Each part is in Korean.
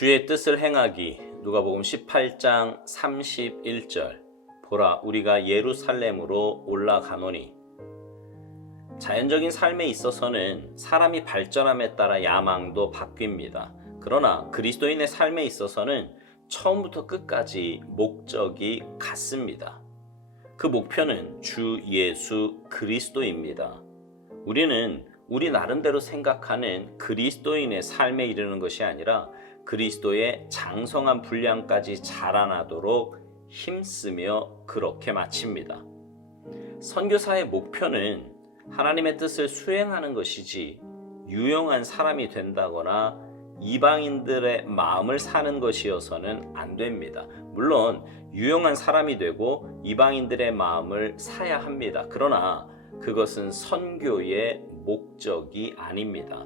주의 뜻을 행하기. 누가복음 18장 31절. 보라, 우리가 예루살렘으로 올라가노니. 자연적인 삶에 있어서는 사람이 발전함에 따라 야망도 바뀝니다. 그러나 그리스도인의 삶에 있어서는 처음부터 끝까지 목적이 같습니다. 그 목표는 주 예수 그리스도입니다. 우리는 우리 나름대로 생각하는 그리스도인의 삶에 이르는 것이 아니라 그리스도의 장성한 분량까지 자라나도록 힘쓰며 그렇게 마칩니다. 선교사의 목표는 하나님의 뜻을 수행하는 것이지 유용한 사람이 된다거나 이방인들의 마음을 사는 것이어서는 안 됩니다. 물론 유용한 사람이 되고 이방인들의 마음을 사야 합니다. 그러나 그것은 선교의 목적이 아닙니다.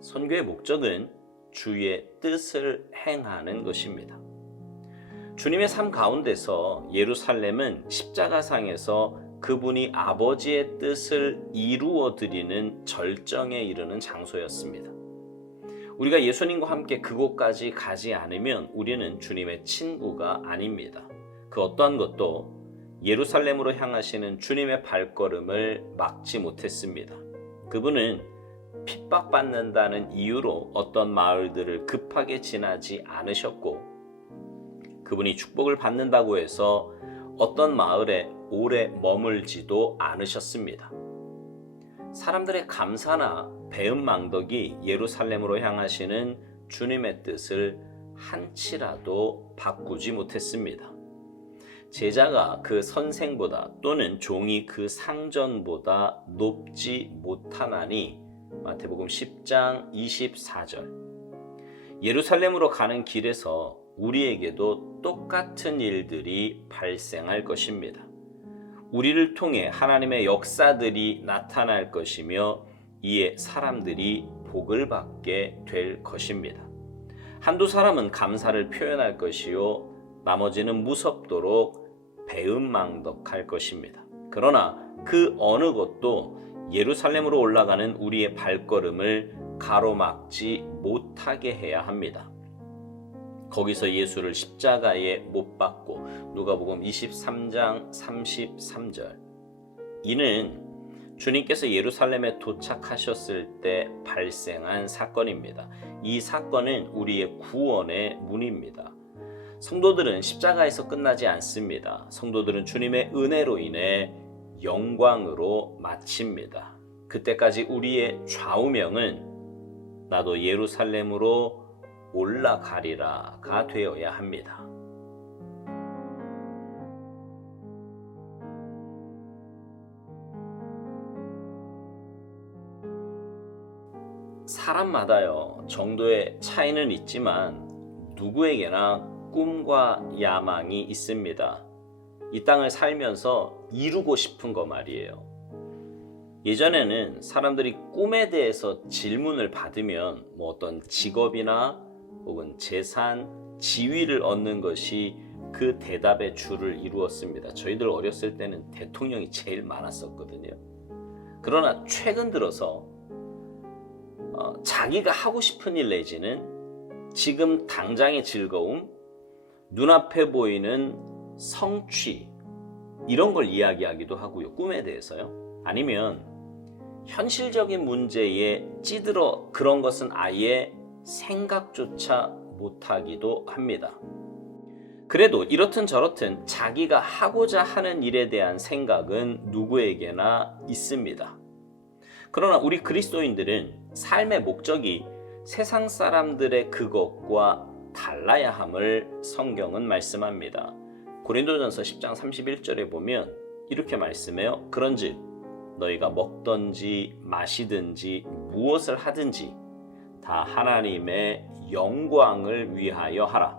선교의 목적은 주의 뜻을 행하는 것입니다. 주님의 삶 가운데서 예루살렘은 십자가상에서 그분이 아버지의 뜻을 이루어 드리는 절정에 이르는 장소였습니다. 우리가 예수님과 함께 그곳까지 가지 않으면 우리는 주님의 친구가 아닙니다. 그 어떠한 것도 예루살렘으로 향하시는 주님의 발걸음을 막지 못했습니다. 그분은 핍박받는다는 이유로 어떤 마을들을 급하게 지나지 않으셨고, 그분이 축복을 받는다고 해서 어떤 마을에 오래 머물지도 않으셨습니다. 사람들의 감사나 배은망덕이 예루살렘으로 향하시는 주님의 뜻을 한치라도 바꾸지 못했습니다. 제자가 그 선생보다 또는 종이 그 상전보다 높지 못하나니. 마태복음 10장 24절. 예루살렘으로 가는 길에서 우리에게도 똑같은 일들이 발생할 것입니다. 우리를 통해 하나님의 역사들이 나타날 것이며 이에 사람들이 복을 받게 될 것입니다. 한두 사람은 감사를 표현할 것이요 나머지는 무섭도록 배은망덕할 것입니다. 그러나 그 어느 것도 예루살렘으로 올라가는 우리의 발걸음을 가로막지 못하게 해야 합니다. 거기서 예수를 십자가에 못 박고. 누가복음 23장 33절. 이는 주님께서 예루살렘에 도착하셨을 때 발생한 사건입니다. 이 사건은 우리의 구원의 문입니다. 성도들은 십자가에서 끝나지 않습니다. 성도들은 주님의 은혜로 인해 영광으로 마칩니다. 그때까지 우리의 좌우명은 나도 예루살렘으로 올라가리라가 되어야 합니다. 사람마다요 정도의 차이는 있지만 누구에게나 꿈과 야망이 있습니다. 이 땅을 살면서 이루고 싶은 거 말이에요. 예전에는 사람들이 꿈에 대해서 질문을 받으면 어떤 직업이나 혹은 재산, 지위를 얻는 것이 그 대답의 줄을 이루었습니다. 저희들 어렸을 때는 대통령이 제일 많았었거든요. 그러나 최근 들어서 자기가 하고 싶은 일 내지는 지금 당장의 즐거움, 눈앞에 보이는 성취, 이런 걸 이야기하기도 하고요. 꿈에 대해서요. 아니면 현실적인 문제에 찌들어 그런 것은 아예 생각조차 못하기도 합니다. 그래도 이렇든 저렇든 자기가 하고자 하는 일에 대한 생각은 누구에게나 있습니다. 그러나 우리 그리스도인들은 삶의 목적이 세상 사람들의 그것과 달라야 함을 성경은 말씀합니다. 고린도전서 10장 31절에 보면 이렇게 말씀해요. 그런즉 너희가 먹든지 마시든지 무엇을 하든지 다 하나님의 영광을 위하여 하라.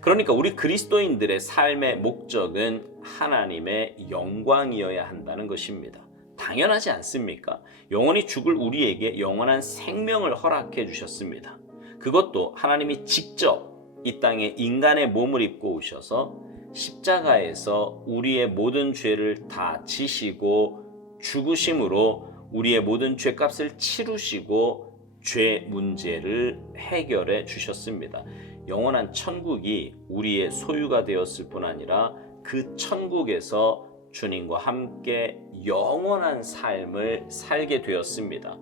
그러니까 우리 그리스도인들의 삶의 목적은 하나님의 영광이어야 한다는 것입니다. 당연하지 않습니까? 영원히 죽을 우리에게 영원한 생명을 허락해 주셨습니다. 그것도 하나님이 직접 이 땅에 인간의 몸을 입고 오셔서 십자가에서 우리의 모든 죄를 다 지시고 죽으심으로 우리의 모든 죄값을 치루시고 죄 문제를 해결해 주셨습니다. 영원한 천국이 우리의 소유가 되었을 뿐 아니라 그 천국에서 주님과 함께 영원한 삶을 살게 되었습니다.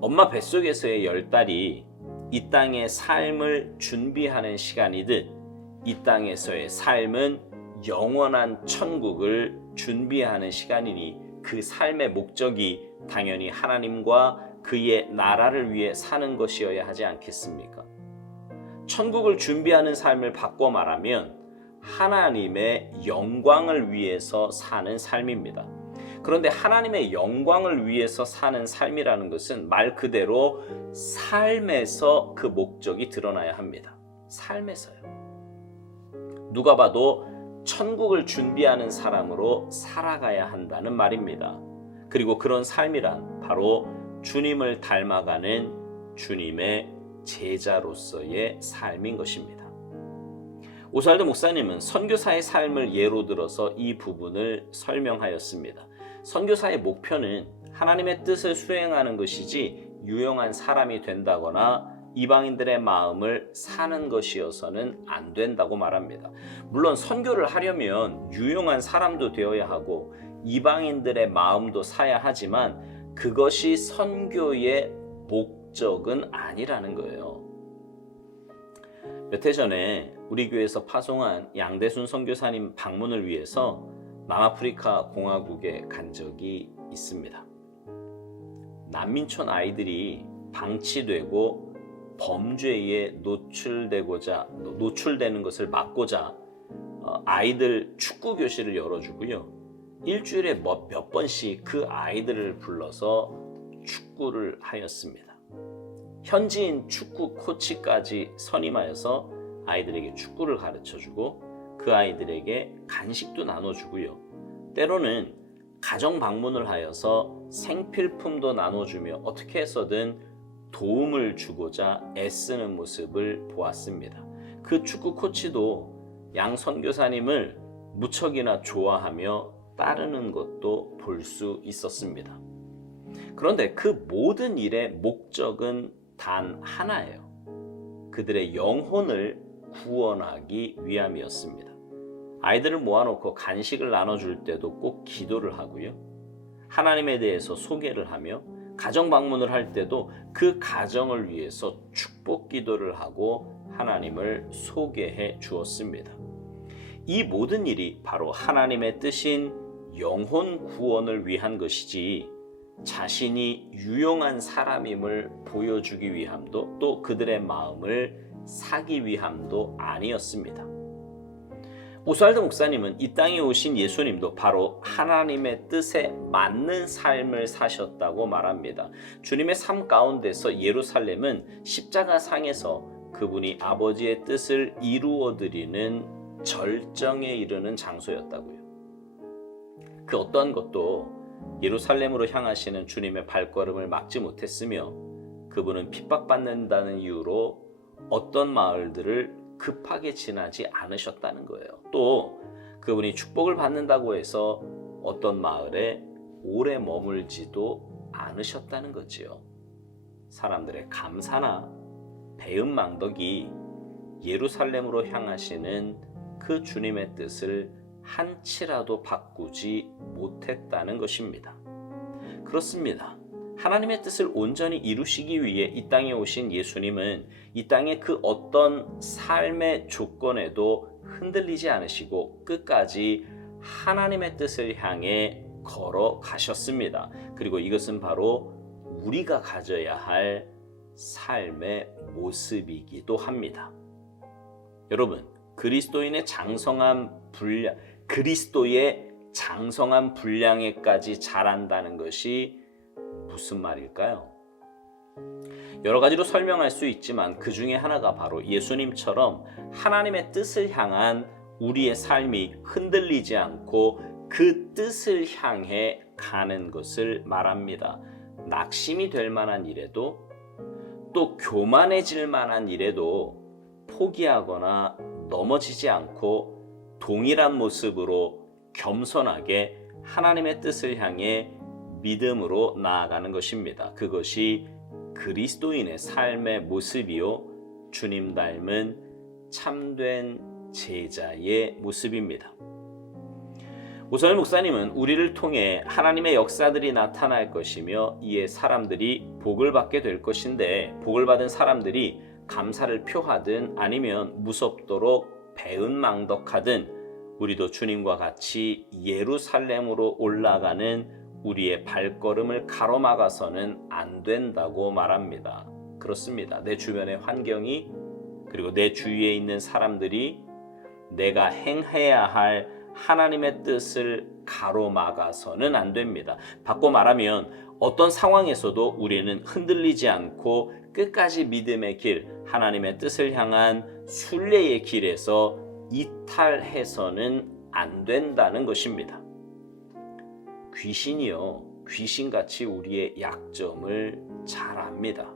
엄마 뱃속에서의 10달이 이 땅의 삶을 준비하는 시간이듯 이 땅에서의 삶은 영원한 천국을 준비하는 시간이니 그 삶의 목적이 당연히 하나님과 그의 나라를 위해 사는 것이어야 하지 않겠습니까? 천국을 준비하는 삶을 바꿔 말하면 하나님의 영광을 위해서 사는 삶입니다. 그런데 하나님의 영광을 위해서 사는 삶이라는 것은 말 그대로 삶에서 그 목적이 드러나야 합니다. 삶에서요. 누가 봐도 천국을 준비하는 사람으로 살아가야 한다는 말입니다. 그리고 그런 삶이란 바로 주님을 닮아가는 주님의 제자로서의 삶인 것입니다. 오스왈드 목사님은 선교사의 삶을 예로 들어서 이 부분을 설명하였습니다. 선교사의 목표는 하나님의 뜻을 수행하는 것이지 유용한 사람이 된다거나 이방인들의 마음을 사는 것이어서는 안 된다고 말합니다. 물론 선교를 하려면 유용한 사람도 되어야 하고 이방인들의 마음도 사야 하지만 그것이 선교의 목적은 아니라는 거예요. 몇 해 전에 우리 교회에서 파송한 양대순 선교사님 방문을 위해서 남아프리카 공화국에 간 적이 있습니다. 난민촌 아이들이 방치되고 범죄에 노출되는 것을 막고자 아이들 축구 교실을 열어주고요. 일주일에 몇 번씩 그 아이들을 불러서 축구를 하였습니다. 현지인 축구 코치까지 선임하여서 아이들에게 축구를 가르쳐주고 그 아이들에게 간식도 나눠주고요. 때로는 가정 방문을 하여서 생필품도 나눠주며 어떻게 해서든 도움을 주고자 애쓰는 모습을 보았습니다. 그 축구 코치도 양 선교사님을 무척이나 좋아하며 따르는 것도 볼 수 있었습니다. 그런데 그 모든 일의 목적은 단 하나예요. 그들의 영혼을 구원하기 위함이었습니다. 아이들을 모아놓고 간식을 나눠줄 때도 꼭 기도를 하고요. 하나님에 대해서 소개를 하며 가정 방문을 할 때도 그 가정을 위해서 축복 기도를 하고 하나님을 소개해 주었습니다. 이 모든 일이 바로 하나님의 뜻인 영혼 구원을 위한 것이지 자신이 유용한 사람임을 보여주기 위함도 또 그들의 마음을 사기 위함도 아니었습니다. 오스왈드 목사님은 이 땅에 오신 예수님도 바로 하나님의 뜻에 맞는 삶을 사셨다고 말합니다. 주님의 삶 가운데서 예루살렘은 십자가상에서 그분이 아버지의 뜻을 이루어드리는 절정에 이르는 장소였다고요. 그 어떠한 것도 예루살렘으로 향하시는 주님의 발걸음을 막지 못했으며 그분은 핍박받는다는 이유로 어떤 마을들을 급하게 지나지 않으셨다는 거예요. 또 그분이 축복을 받는다고 해서 어떤 마을에 오래 머물지도 않으셨다는 거지요. 사람들의 감사나 배은망덕이 예루살렘으로 향하시는 그 주님의 뜻을 한치라도 바꾸지 못했다는 것입니다. 그렇습니다. 하나님의 뜻을 온전히 이루시기 위해 이 땅에 오신 예수님은 이 땅의 그 어떤 삶의 조건에도 흔들리지 않으시고 끝까지 하나님의 뜻을 향해 걸어가셨습니다. 그리고 이것은 바로 우리가 가져야 할 삶의 모습이기도 합니다. 여러분, 그리스도의 장성한 분량에까지 자란다는 것이 무슨 말일까요? 여러 가지로 설명할 수 있지만 그 중에 하나가 바로 예수님처럼 하나님의 뜻을 향한 우리의 삶이 흔들리지 않고 그 뜻을 향해 가는 것을 말합니다. 낙심이 될 만한 일에도 또 교만해질 만한 일에도 포기하거나 넘어지지 않고 동일한 모습으로 겸손하게 하나님의 뜻을 향해 믿음으로 나아가는 것입니다. 그것이 그리스도인의 삶의 모습이요 주님 닮은 참된 제자의 모습입니다. 오선일 목사님은 우리를 통해 하나님의 역사들이 나타날 것이며 이에 사람들이 복을 받게 될 것인데 복을 받은 사람들이 감사를 표하든 아니면 무섭도록 배은망덕하든 우리도 주님과 같이 예루살렘으로 올라가는 우리의 발걸음을 가로막아서는 안 된다고 말합니다. 그렇습니다. 내 주변의 환경이 그리고 내 주위에 있는 사람들이 내가 행해야 할 하나님의 뜻을 가로막아서는 안 됩니다. 바꿔 말하면 어떤 상황에서도 우리는 흔들리지 않고 끝까지 믿음의 길, 하나님의 뜻을 향한 순례의 길에서 이탈해서는 안 된다는 것입니다. 귀신이요, 귀신같이 우리의 약점을 잘 압니다.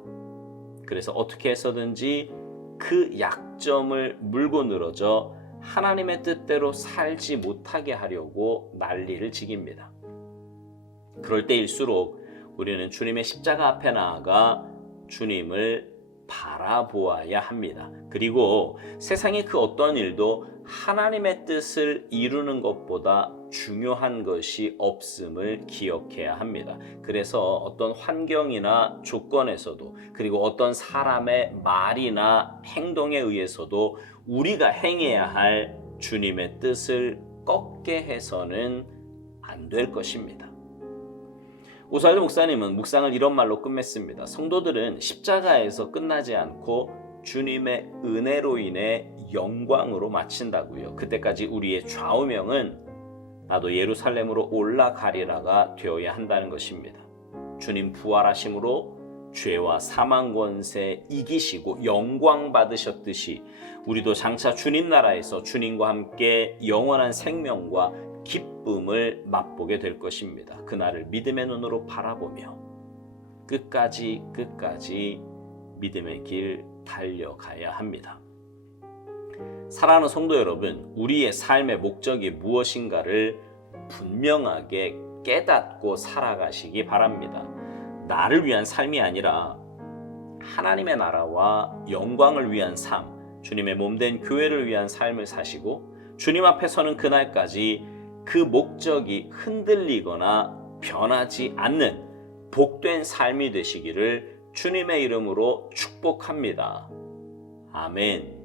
그래서 어떻게 해서든지 그 약점을 물고 늘어져 하나님의 뜻대로 살지 못하게 하려고 난리를 지깁니다. 그럴 때일수록 우리는 주님의 십자가 앞에 나아가 주님을 바라보아야 합니다. 그리고 세상의 그 어떤 일도 하나님의 뜻을 이루는 것보다 중요한 것이 없음을 기억해야 합니다. 그래서 어떤 환경이나 조건에서도 그리고 어떤 사람의 말이나 행동에 의해서도 우리가 행해야 할 주님의 뜻을 꺾게 해서는 안 될 것입니다. 오살도 목사님은 묵상을 이런 말로 끝맺습니다. 성도들은 십자가에서 끝나지 않고 주님의 은혜로 인해 영광으로 마친다고요. 그때까지 우리의 좌우명은 나도 예루살렘으로 올라가리라가 되어야 한다는 것입니다. 주님 부활하심으로 죄와 사망 권세 이기시고 영광 받으셨듯이 우리도 장차 주님 나라에서 주님과 함께 영원한 생명과 기쁨을 맛보게 될 것입니다. 그날을 믿음의 눈으로 바라보며 끝까지 믿음의 길 달려가야 합니다. 사랑하는 성도 여러분, 우리의 삶의 목적이 무엇인가를 분명하게 깨닫고 살아가시기 바랍니다. 나를 위한 삶이 아니라 하나님의 나라와 영광을 위한 삶, 주님의 몸된 교회를 위한 삶을 사시고 주님 앞에 서는 그날까지 그 목적이 흔들리거나 변하지 않는 복된 삶이 되시기를 주님의 이름으로 축복합니다. 아멘.